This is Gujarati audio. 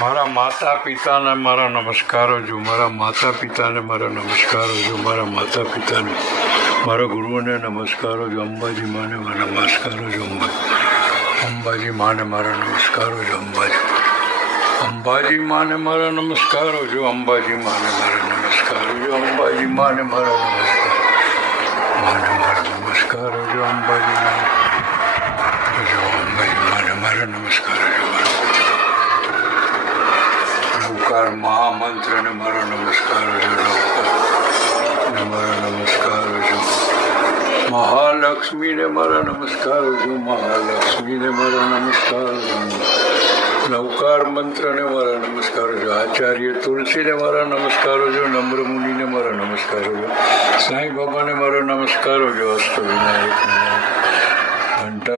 મારા માતા પિતાને મારા નમસ્કારો જો, મારા માતા પિતાને મારા નમસ્કારો જો, મારા માતા પિતાને, મારા ગુરુઓને નમસ્કારો જો, અંબાજી માને મારા નમસ્કારો જો, અંબાજી માને મારા નમસ્કારો જો, અંબાજી માને મારા નમસ્કારો જો, અંબાજી માને મારા નમસ્કારો જો, અંબાજી માને મારા નમસ્કારો જો, અંબાજી માને જો, અંબાજી માને મારા નમસ્કારો જો, નવકાર મહામંત્રને મારા નમસ્કારો જો, નવકાર મારા નમસ્કારો જો, મહાલક્ષ્મીને મારા નમસ્કારો જો, મહાલક્ષ્મીને મારા નમસ્કારો જો, નવકાર મંત્રને મારા નમસ્કારો જો, આચાર્ય તુલસીને મારા નમસ્કારો જો, નમ્ર મુનિને મારા નમસ્કારો જો, સાંઈ બાબાને મારા નમસ્કારો જો, અષ્ટવિનાયકને